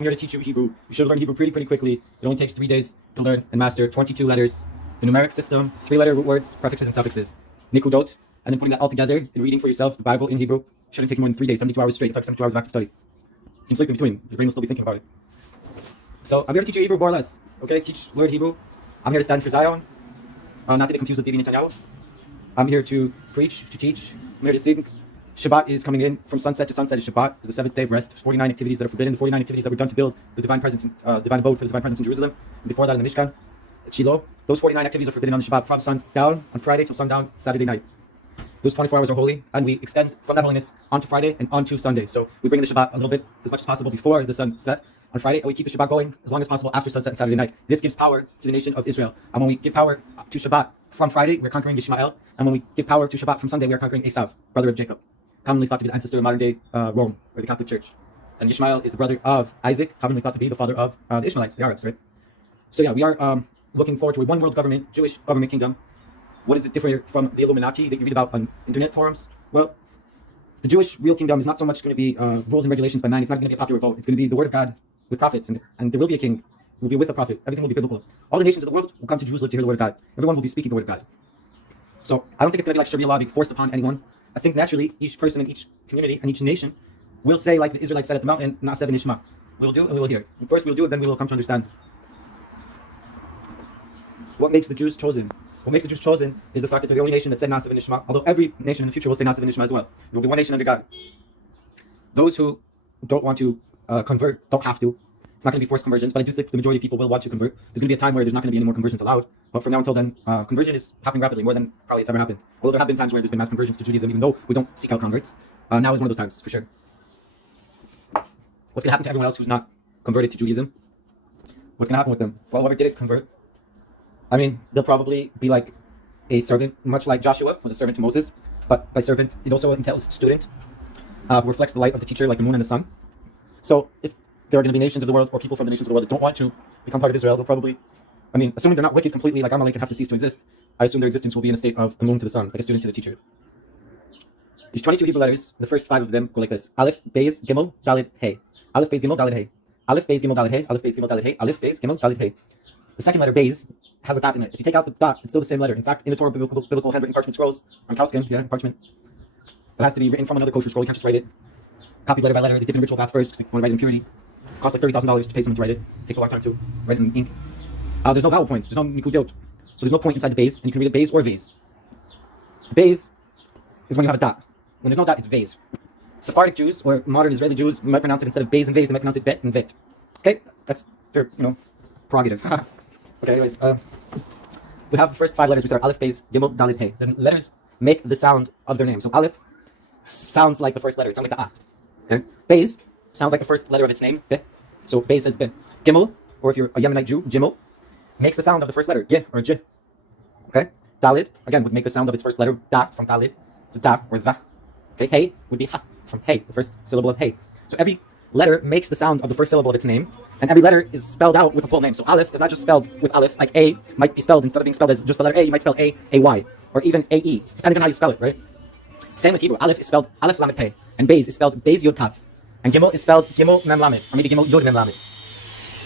I'm here to teach you Hebrew. You should learn Hebrew pretty quickly. It only takes 3 days to learn and master 22 letters, the numeric system, 3-letter root words, prefixes and suffixes, nikudot, and then putting that all together and reading for yourself the Bible in Hebrew shouldn't take more than 3 days, 72 hours straight. It takes 72 hours of active study. You can sleep in between. Your brain will still be thinking about it. So I'm here to teach you Hebrew more or less. Okay, learn Hebrew. I'm here to stand for Zion, not to be confused with Bibi Netanyahu. I'm here to preach, to teach. I'm here to sing. Shabbat is coming in. From sunset to sunset is Shabbat. It's the seventh day of rest. 49 activities that are forbidden. The 49 activities that were done to build the divine presence, divine abode for the divine presence in Jerusalem. And before that in the Mishkan, at Shiloh. Those 49 activities are forbidden on the Shabbat from sundown on Friday till sundown Saturday night. Those 24 hours are holy, and we extend from that holiness onto Friday and onto Sunday. So we bring the Shabbat a little bit as much as possible before the sun set on Friday, and we keep the Shabbat going as long as possible after sunset and Saturday night. This gives power to the nation of Israel. And when we give power to Shabbat from Friday, we're conquering Ishmael. And when we give power to Shabbat from Sunday, we are conquering Esav, brother of Jacob, commonly thought to be the ancestor of modern-day Rome, or the Catholic Church. And Ishmael is the brother of Isaac, commonly thought to be the father of the Ishmaelites, the Arabs, right? So yeah, we are looking forward to a one-world government, Jewish government kingdom. What is it different from the Illuminati that you read about on internet forums? Well, the Jewish real kingdom is not so much going to be rules and regulations by man. It's not going to be a popular vote. It's going to be the word of God with prophets, and there will be a king who will be with a prophet. Everything will be biblical. All the nations of the world will come to Jerusalem to hear the word of God. Everyone will be speaking the word of God. So I don't think it's going to be like Sharia law being forced upon anyone. I think naturally each person in each community and each nation will say like the Israelites said at the mountain, Na'aseh v'nishma. We will do and we will hear. And first we will do it, then we will come to understand. What makes the Jews chosen? What makes the Jews chosen is the fact that they're the only nation that said Na'aseh v'nishma, although every nation in the future will say Na'aseh v'nishma as well. There will be one nation under God. Those who don't want to convert don't have to. It's not going to be forced conversions, but I do think the majority of people will want to convert. There's going to be a time where there's not going to be any more conversions allowed. But from now until then, conversion is happening rapidly, more than probably it's ever happened. Although there have been times where there's been mass conversions to Judaism, even though we don't seek out converts. Now is one of those times, for sure. What's going to happen to everyone else who's not converted to Judaism? What's going to happen with them? Well, whoever did convert, I mean, they'll probably be like a servant, much like Joshua was a servant to Moses. But by servant, it also entails student, who reflects the light of the teacher like the moon and the sun. So if there are going to be nations of the world or people from the nations of the world that don't want to become part of Israel, they'll probably, I mean, assuming they're not wicked completely, like Amalek and have to cease to exist, I assume their existence will be in a state of the moon to the sun, like a student to the teacher. These 22 Hebrew letters, the first 5 of them go like this: Aleph, Beis, Gimel, Dalet, Hey. Aleph, Beis, Gimel, Dalet, Hey. Aleph, Beis, Gimel, Dalet, Hey. Aleph, Beis, Gimel, Dalet, Hey. Aleph, Beis, Gimel, Dalet, Hey. The second letter, Beis, has a dot in it. If you take out the dot, it's still the same letter. In fact, in the Torah, biblical handwritten parchment scrolls, on cowskin, parchment, it has to be written from another kosher scroll. You can't just write it, copy letter by letter. They dip in a ritual bath first because they want to write it in purity. It costs like $30,000 to pay someone to write it. It takes a long time to write it in ink. There's no vowel points. There's no nikudot. So there's no point inside the base, and you can read it base or vase. Base is when you have a dot. When there's no dot, it's vase. Sephardic Jews or modern Israeli Jews, you might pronounce it instead of base and vase, they might pronounce it bet and vet. Okay, that's their prerogative. Okay, anyways, we have the first 5 letters. We start Aleph, Beis, Gimel, Dalet, Hey. The letters make the sound of their name. So Aleph sounds like the first letter. It sounds like the A. Okay, Beis sounds like the first letter of its name, Be. So Beis says Be. Gimel, or if you're a Yemenite Jew, Gimel, makes the sound of the first letter, Ge or J. Okay, Dalet, again, would make the sound of its first letter, Da, from Dalet. So Da or Da. Okay, Hey would be Ha, from Hey, the first syllable of Hey. So every letter makes the sound of the first syllable of its name, and every letter is spelled out with a full name. So Aleph is not just spelled with Aleph, like A might be spelled, instead of being spelled as just the letter A, you might spell A, A-Y, or even A-E, depending on how you spell it, right? Same with Hebrew. Aleph is spelled Aleph Lamed Pei, and Beis is spelled Beis Yod Tav, and Gimel is spelled Gimel Mem Lamed, or maybe Gimel Yod Mem Lamed.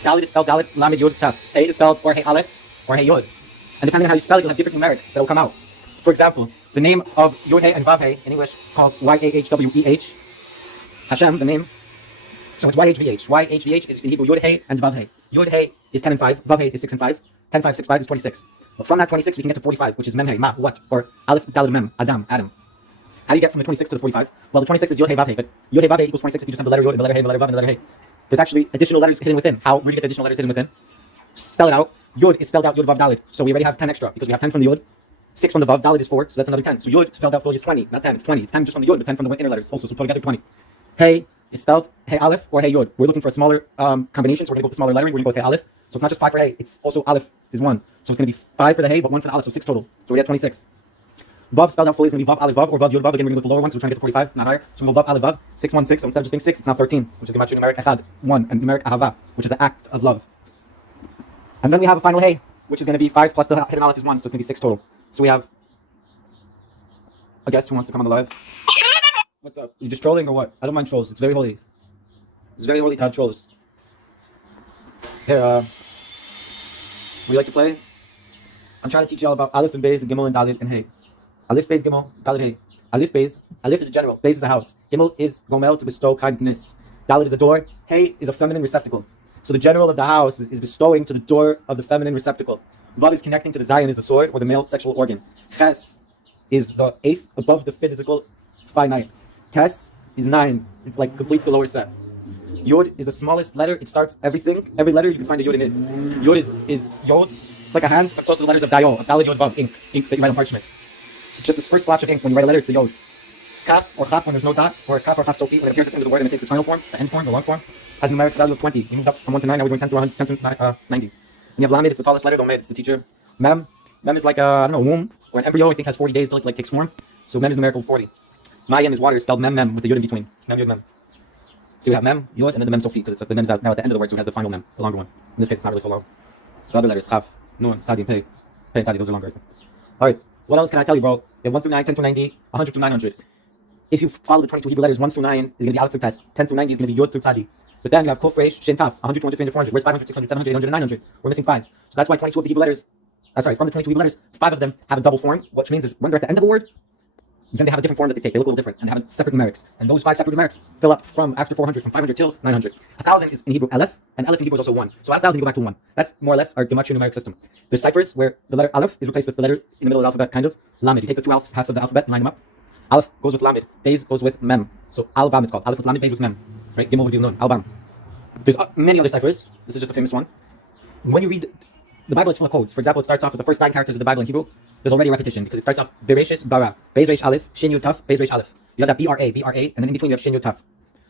Dalet is spelled Dalet Lamed Yod Tav. Hey is spelled or Hey Aleph or Hey Yod, and depending on how you spell it, you'll have different numerics that will come out. For example, the name of Yod Hey and Vav Hey in English called Y-A-H-W-E-H, Hashem, the name. So it's YHVH. YHVH is in Hebrew Yod Hey and Vav Hey. Yod Hey is 10 and 5. Vav Hey is 6 and 5. 10, 5, 6, 5 is 26. But from that 26, we can get to 45, which is Mem Hey, Ma, what? Or Aleph, Dalet, Mem, Adam, Adam. How do you get from the 26 to the 45? Well, the 26 is Yod Hey Vav Hey, but Yod Hey Vav Hey equals 26 if you just have the letter Yod and the letter Hey and the letter Vav and the letter Hey. There's actually additional letters hidden within. How? Where do you get the additional letters hidden within? Spell it out. Yod is spelled out Yod Vav Dalet. So we already have 10 extra because we have 10 from the Yod, 6 from the Vav, Dalet is 4, so that's another 10. So Yod spelled out fully is 20, not 10, it's 20. It's 10 just from the Yod, but 10 from the inner letters also, so together 20. Hey is spelled Hey Aleph or Hey Yod. We're looking for a smaller combination, so we're going to go with the smaller lettering. We're going to go with Hey Aleph. So it's not just 5 for Hey, it's also Aleph is 1. So it's going to be 5 for the Hey, but 1 for the Aleph, so 6 total. So we get 26. Vav spelled out fully is going to be Vav Aleph Vav or Vav Yod Vav. Again, we're going to go with the lower one, so we're trying to get to 45, not higher. So we'll go Vav Aleph Vav, 6, 1, 6. So instead of just being 6, it's now 13, which is the Gematria numeric Echad, 1, and numeric Ahava, which is the act of love. And then we have a final Hey, which is going to be 5 plus the hidden Aleph is 1, so it's going to be 6 total. So we have a guest who wants to come on the live. What's up? You just trolling or what? I don't mind trolls. It's very holy. It's very holy to have trolls. Here, would you like to play? I'm trying to teach you all about Aleph and Beis and Gimel and Dalet and Hey. Aleph, Beis, Gimel, Dalet, Hey. Aleph, Beis. Aleph is a general. Beis is a house. Gimel is Gomel, to bestow kindness. Dalet is a door. Hey is a feminine receptacle. So the general of the house is bestowing to the door of the feminine receptacle. Vav is connecting to the Zion is the sword or the male sexual organ. Ches is the eighth above the physical finite. Tes is 9. It's like completes the lower set. Yod is the smallest letter. It starts everything. Every letter you can find a Yod in it. Yod is Yod. It's like a hand. It's also the letters of Dayo, of Dalet Yod Vav, ink that you write on parchment. It's just this first splash of ink. When you write a letter, it's the Yod. Kaf or Chaf when there's no dot, or Kaf or Chaf Sofi when it appears at the end of the word and it takes its final form, the end form, the long form, has a numeric value of 20. We moved up from 1 to 9, now we're going 10 to 100, 10 to 90. And you have Lamed, it's the tallest letter, Domed, it's the teacher. Mem is like a womb, or an embryo, I think has 40 days till it takes form. So Mem is numerical 40. Mayim is water, it's spelled Mem, with the Yod in between. Mem, Yod, Mem. So we have Mem, Yod, and then the Mem Sofi, because the Mem is out now at the end of the word, so it has the final Mem, the longer one. In this case, it's not really so long. The other letters, Chaf, Nun, Tzadi, Pei. Pei and Tzadi, those are longer. Alright, what else can I tell you, bro? You have 1 through 9, 10 through 90, 100 through 900. If you follow the 22 Hebrew letters, 1 through 9 is going to be Aleph through Tes, 10 through 90 is going to be Yod through Tzadi. But then you have Kof, Resh, Shin, Taf, 100, 200, 300, 400. Where's 500, 600, 700, 800, and 900? We're missing 5. So that's why 22 of the Hebrew letters, from the 22 Hebrew letters, 5 of them have a double form, which means is when they're at the end of a word, then they have a different form that they take. They look a little different and they have separate numerics. And those 5 separate numerics fill up from after 400, from 500 till 900. 1,000 is in Hebrew Aleph, and Aleph in Hebrew is also 1. So out of 1,000 you go back to 1. That's more or less our gematria numeric system. There's ciphers where the letter Aleph is replaced with the letter in the middle of the alphabet, kind of. Lamed. You take the 2 halves of the alphabet and line them up. Aleph goes with Lamed. Beis goes with Mem. So Al-Bam it's called. Aleph with Lamed, Beis with Mem. Right? Gimel would be Nun. Al-Bam. There's many other ciphers. This is just a famous one. When you read the Bible, it's full of codes. For example, it starts off with the first 9 characters of the Bible in Hebrew. There's already a repetition because it starts off Bereshis Bara, Beis Reish Aleph, Shin Yud Taf, Beis Reish Aleph. You have that B-R-A, and then in between you have Shin Yud Taf.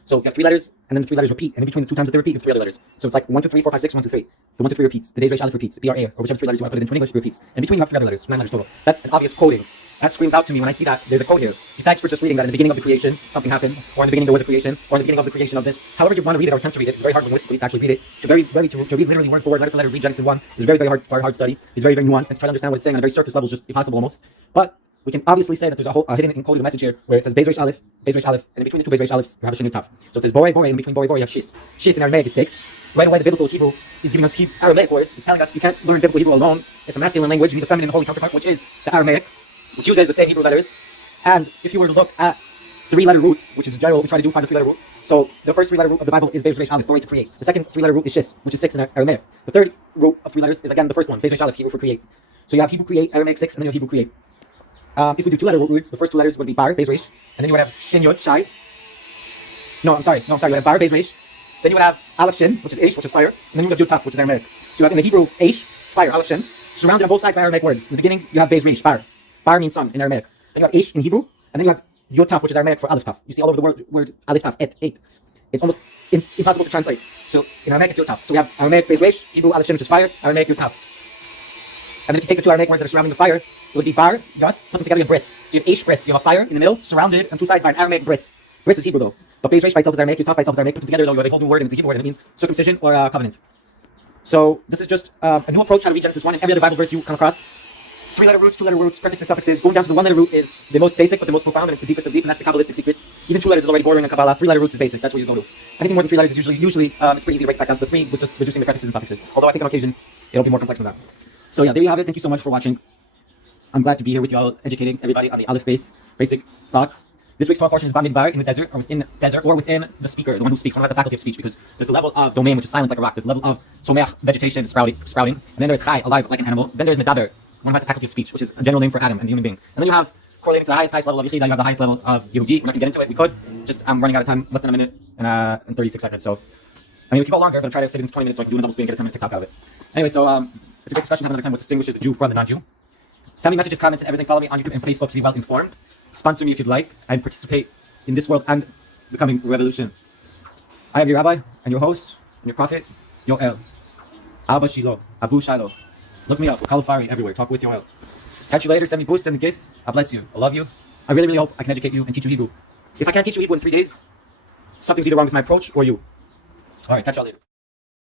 So you have 3 letters, and then the 3 letters repeat, and in between the 2 times that they repeat, you have 3 other letters. So it's like 1, 2, 3, 4, 5, 6, 1, 2, 3. The 1, 2, 3 repeats. The Beis Reish Aleph repeats. B-R-A, or whichever 3 letters you want to put it into English, it repeats. In between you have 3 other letters, 9 letters total. That's an obvious coding. That screams out to me when I see that there's a code here. Besides for just reading that in the beginning of the creation, something happened, or in the beginning there was a creation, or in the beginning of the creation of this. However you want to read it or attempt to read it, it's very hard linguistically to actually read it. To read literally word for word, letter for letter, read Genesis 1 is very, very hard study. It's very, very nuanced, and to try to understand what it's saying on a very surface level is just impossible almost. But we can obviously say that there's a hidden encoded message here where it says Beis Reish Aleph, and in between the 2 Beis Reish Alephs, you have a Shin Yud Taf. So it says Borei, and in between Borei, you have Shis. Shis in Aramaic is 6. Right away, the biblical Hebrew is giving us Aramaic words. It's telling us you can't learn biblical Hebrew alone. It's a masculine language. You need a feminine holy counterpart, which is the Aramaic, which uses the same Hebrew letters. And if you were to look at 3-letter roots, which is general, what we try to do, find the 3-letter root. So the first 3-letter root of the Bible is Beis Reish Aleph, Borei, to create. The second 3-letter root is Shis, which is 6 in Aramaic. The third root of 3 letters is again the first one, Beis Reish Aleph, Hebrew for create. So you have Hebrew create, Aramaic 6, and then you have Hebrew create. If we do 2-letter roots, the first 2 letters would be Bar, Beis Reish, and then you would have Shin Yod, Shai. No, I'm sorry. You would have Bar, Beis Reish. Then you would have Aleph Shin, which is Eish, which is fire. And then you would have Yud Taf, which is Aramaic. So you have in the Hebrew Eish, fire, Aleph Shin, surrounded on both sides by Aramaic words. In the beginning, you have Beis Reish, Bar. Bar means sun in Aramaic. Then you have Eish in Hebrew, and then you have Yod Taf, which is Aramaic for Aleph Taf. You see all over the word Aleph Taf, 8. It's almost impossible to translate. So in Aramaic, it's Yod Taf. So we have Aramaic Beis Reish, Hebrew Aleph Shin, which is fire, Aramaic Yod Taf. And then if you take the 2 Aramaic words that are surrounding the fire, it would be Bar, Yos, put them together in Bris. So you have Eish, Bris. You have a fire in the middle, surrounded on 2 sides by an Aramaic Bris. Bris is Hebrew though. But Beis Reish by itself is Aramaic, Yod Taf by itself is Aramaic. Put together though, you have a whole new word, and it's a Hebrew word, and it means circumcision or covenant. So this is just a new approach how to read Genesis 1, and every other Bible verse you come across. 3-letter roots, 2-letter roots, prefixes, suffixes. Going down to the 1-letter root is the most basic, but the most profound, and it's the deepest of deep, and that's the Kabbalistic secrets. Even 2 letters is already bordering on Kabbalah. 3-letter roots is basic. That's where you go to. Anything more than 3 letters is usually it's pretty easy to break back down to the 3 with just reducing the prefixes and suffixes. Although I think on occasion it'll be more complex than that. So yeah, there you have it. Thank you so much for watching. I'm glad to be here with you all, educating everybody on the Aleph basic thoughts. This week's 12 portion is Bamidbar, in the desert, or within the speaker, the one who speaks, one who has the faculty of speech, because there's the level of domain, which is silent like a rock. There's the level of someach, vegetation, sprouting, and then there's chai, alive like an animal. Then there's medaber, one who has the faculty of speech, which is a general name for Adam and the human being. And then you have, correlating to the highest level of Yechida, you have the highest level of Yehudi. We're not going to get into it. We could. Just, I'm running out of time, less than a minute and 36 seconds. So, I mean, we keep it longer, but I'm trying to fit it into 20 minutes so I can do a double speed and get a 10-minute TikTok out of it. Anyway, so it's a great discussion. Have another time what distinguishes the Jew from the non-Jew. Send me messages, comments, and everything. Follow me on YouTube and Facebook to be well informed. Sponsor me if you'd like, and participate in this world and the coming revolution. I am your rabbi and your host and your prophet, Yoel. Abba Shiloh, Abu Shiloh. Look me up, Kalafari everywhere. Talk with Yoel. Catch you later. Send me boosts and gifts. I bless you. I love you. I really, really hope I can educate you and teach you Hebrew. If I can't teach you Hebrew in 3 days, something's either wrong with my approach or you. All right, catch y'all later.